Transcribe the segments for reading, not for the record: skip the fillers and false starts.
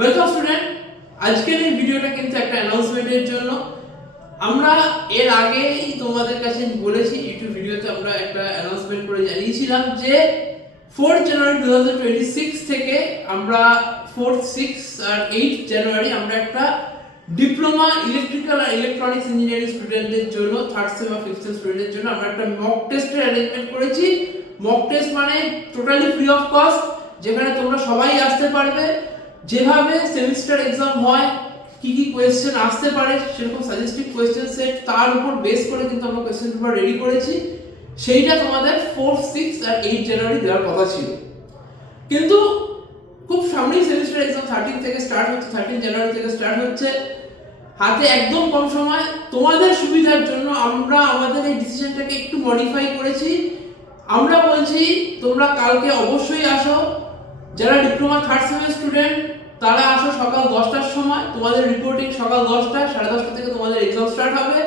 Welcome student. আজকের এই ভিডিওটা কিন্তু একটা অ্যানাউন্সমেন্টের জন্য। আমরা এর আগেই তোমাদের কাছে বলেছি, ইউটিউব ভিডিওতে আমরা একটা অ্যানাউন্সমেন্ট করে জানিয়েছিলাম যে 4 জানুয়ারি 2026 থেকে আমরা 4, 6 আর 8 জানুয়ারি আমরা একটা ডিপ্লোমা ইলেকট্রিক্যাল আর ইলেকট্রনিক্স ইঞ্জিনিয়ারিং স্টুডেন্টদের জন্য, থার্ড সেম আর ফিফথ সেম স্টুডেন্টদের জন্য আমরা একটা মক টেস্টের অ্যারেঞ্জমেন্ট করেছি। মক টেস্ট মানে টোটালি ফ্রি অফ কস্ট, যেখানে তোমরা সবাই আসতে পারবে। যেভাবে সেমিস্টার এক্সাম হয়, কি কি কোয়েশ্চেন আসতে পারে সেরকম সাজেস্টিভ কোয়েশ্চেন সেট, তার উপর বেস করে কিন্তু আমরা কোয়েশ্চেন পেপার রেডি করেছি। সেইটা তোমাদের 4, 6 আর 8 জানুয়ারি দেওয়ার কথা ছিল, কিন্তু খুব সামনেই সেমিস্টার এক্সাম 13 থেকে স্টার্ট হচ্ছে, 13 জানুয়ারি থেকে স্টার্ট হচ্ছে। হাতে একদম কম সময়, তোমাদের সুবিধার জন্য আমরা আমাদের এই ডিসিশনটাকে একটু মডিফাই করেছি। আমরা বলছি তোমরা কালকে অবশ্যই আসো। যারা ডিপ্লোমা থার্ড সেমেস্টার স্টুডেন্ট তারা আসো সকাল 10টার সময়, তোমাদের রিপোর্টিং সকাল 10টা, 10:30 থেকে তোমাদের এক্সাম স্টার্ট হবে।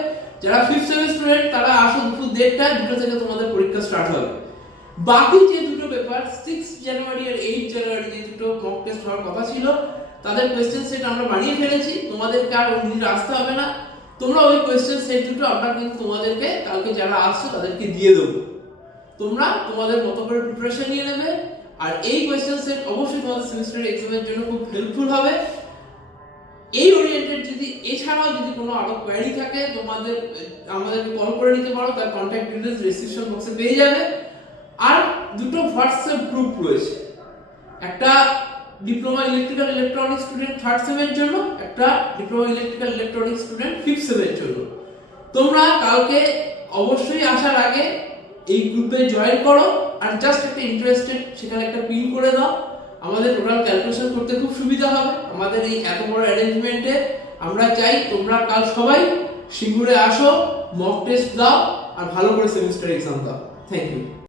যারা ফিফথ সেমেস্টার স্টুডেন্ট তারা আসো দুপুর 1:30, 2টা থেকে তোমাদের পরীক্ষা স্টার্ট হবে। বাকি যে দুটো পেপার 6 জানুয়ারি আর 8 জানুয়ারি যে দুটো মক টেস্ট হওয়ার কথা ছিল, তাদের কোয়েশ্চেন সেট আমরা বানিয়ে ফেলেছি। তোমাদেরকে আর ওই আসতে হবে না। তোমরা ওই কোয়েশ্চেন সেট দুটো আমরা কিন্তু তোমাদেরকে কালকে যারা আসছো তাদেরকে দিয়ে দেবো। তোমরা তোমাদের মতো করে প্রিপারেশন নিয়ে নেবে। আর এই কোয়েশ্চেন সেট অবশ্যই তোমাদের সেমিস্টার এক্সামের জন্য খুব হেল্পফুল হবে। এই ওরিয়েন্টেড যদি এছাড়াও যদি কোনো আরো কোয়েরি থাকে, তোমাদের আমাদেরকে কল করে নিতে পারো। তার কন্ট্যাক্ট ডিটেইলস ডেসক্রিপশন বক্সে পেয়ে যাবে। আর দুটো হোয়াটসঅ্যাপ গ্রুপ রয়েছে, একটা diploma electrical electronics student third সেমের জন্য, একটা diploma electrical electronics student fifth সেমের জন্য। তোমরা কালকে অবশ্যই আসার আগে এই গ্রুপে জয়েন করো আর জাস্ট একটা ইন্টারেস্টেড সেখানে একটা পিন করে দাও। আমাদের টোটাল ক্যালকুলেশন করতে খুব সুবিধা হবে। আমাদের এই এত বড় অ্যারেঞ্জমেন্টে আমরা চাই তোমরা কাল সবাই সিঙ্গুরে আসো, মক টেস্ট দাও আর ভালো করে সেমিস্টার এক্সাম দাও। Thank you.